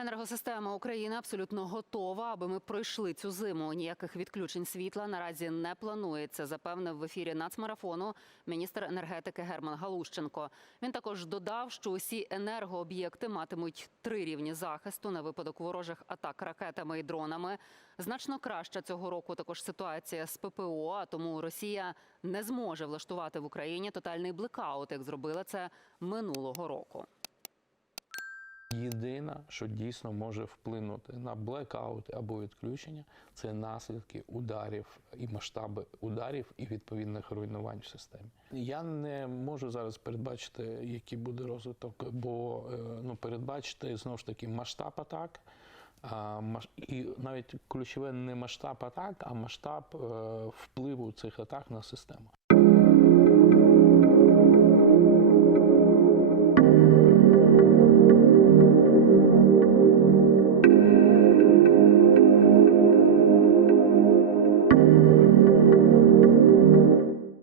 Енергосистема України абсолютно готова, аби ми пройшли цю зиму. Ніяких відключень світла наразі не планується. Запевнив в ефірі нацмарафону міністр енергетики Герман Галущенко. Він також додав, що усі енергооб'єкти матимуть три рівні захисту на випадок ворожих атак ракетами і дронами. Значно краща цього року також ситуація з ППО. А тому Росія не зможе влаштувати в Україні тотальний блекаут, як зробила це минулого року. Єдине, що дійсно може вплинути на блекаути або відключення, це наслідки ударів і масштаби ударів і відповідних руйнувань в системі. Я не можу зараз передбачити, який буде розвиток, бо е, ну передбачити знову ж таки масштаб атак. А, і навіть ключове не масштаб атак, а масштаб е, впливу цих атак на систему.